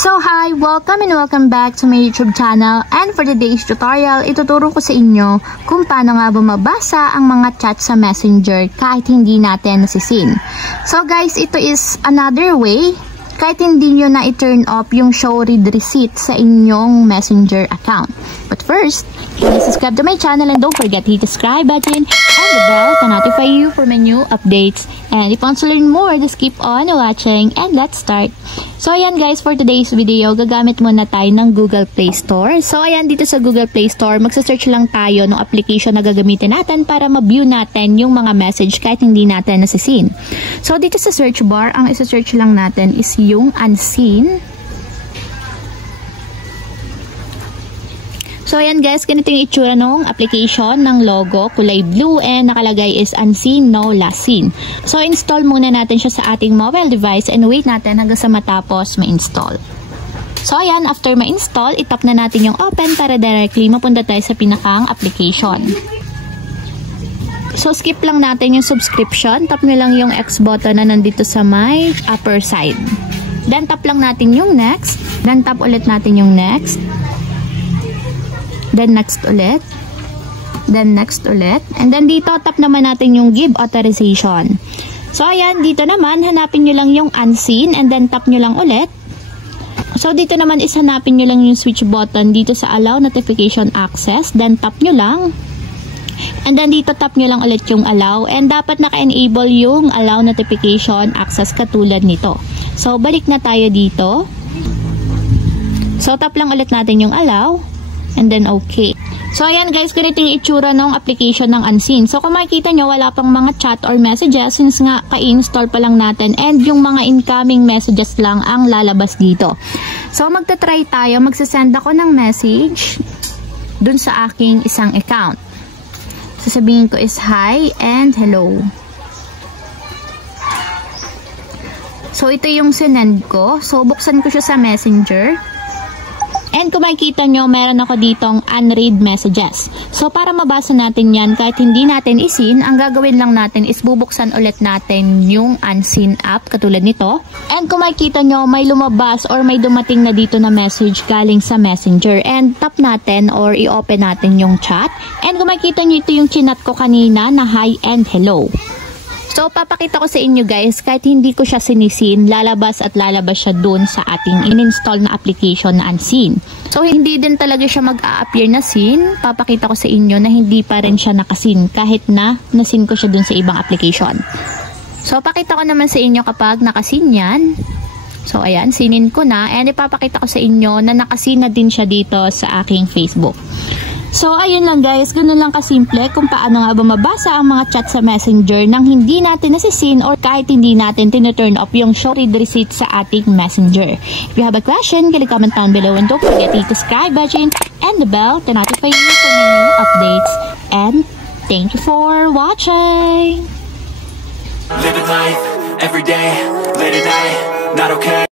So hi! Welcome back to my YouTube channel, and for today's tutorial, ituturo ko sa inyo kung paano nga ba mabasa ang mga chat sa Messenger kahit hindi natin nasisin. So guys, ito is another way kahit hindi nyo na i-turn off yung show read receipt sa inyong Messenger account. But first, please subscribe to my channel and don't forget to hit the subscribe button and the bell to notify you for my new updates. And if you want to learn more, just keep on watching and let's start. So ayan guys, for today's video, gagamit muna tayo ng Google Play Store. So ayan, dito sa Google Play Store, magsa-search lang tayo ng application na gagamitin natin para ma-view natin yung mga message kahit hindi natin nasisin. So dito sa search bar, ang isa-search lang natin is yung unseen. So ayan guys, ganito yung itsura ng application ng logo, kulay blue, and nakalagay is unseen, no last seen. So install muna natin siya sa ating mobile device and wait natin hanggang sa matapos ma-install. So ayan, after ma-install, itap na natin yung open para directly mapunta tayo sa pinakang application. So skip lang natin yung subscription, tap nyo lang yung X button na nandito sa may upper side. Then tap lang natin yung next, then tap ulit natin yung next. Then next ulit, then next ulit, and then dito tap naman natin yung give authorization. So ayan, dito naman hanapin nyo lang yung unseen and then tap nyo lang ulit. So dito naman is hanapin nyo lang yung switch button dito sa allow notification access, then tap nyo lang. And then dito tap nyo lang ulit yung allow, and dapat naka-enable yung allow notification access katulad nito. So balik na tayo dito. So tap lang ulit natin yung allow. And then okay. So ayan guys, ganito yung itsura ng application ng unseen. So kung makikita nyo, wala pang mga chat or messages since nga ka-install pa lang natin, and yung mga incoming messages lang ang lalabas dito. So magta-try tayo, magsasend ako ng message dun sa aking isang account. Sasabihin ko is hi and hello. So ito yung sinend ko. So buksan ko siya sa Messenger. And kung makikita nyo, meron ako ditong unread messages. So, para mabasa natin yan, kahit hindi natin isin, ang gagawin lang natin is bubuksan ulit natin yung unseen app, katulad nito. And kung makikita nyo, may lumabas or may dumating na dito na message galing sa Messenger. And tap natin or i-open natin yung chat. And kung makikita nyo, ito yung chinat ko kanina na hi and hello. So, papakita ko sa inyo guys, kahit hindi ko siya sinisin, lalabas at lalabas siya dun sa ating in-install na application na unseen. So, hindi din talaga siya mag-a-appear na seen. Papakita ko sa inyo na hindi pa rin siya nakasin kahit na nasin ko siya dun sa ibang application. So, pakita ko naman sa inyo kapag nakasin yan. So, ayan, sinin ko na, and ipapakita ko sa inyo na nakasin na din siya dito sa aking Facebook. So, ayun lang guys, ganun lang kasimple kung paano nga ba mabasa ang mga chat sa Messenger nang hindi natin nasisin or kahit hindi natin tinuturn off yung show read receipt sa ating Messenger. If you have a question, comment down below and don't forget to hit the subscribe button and the bell to notify you for my new updates. And thank you for watching! Living life, every day, late at night, not okay.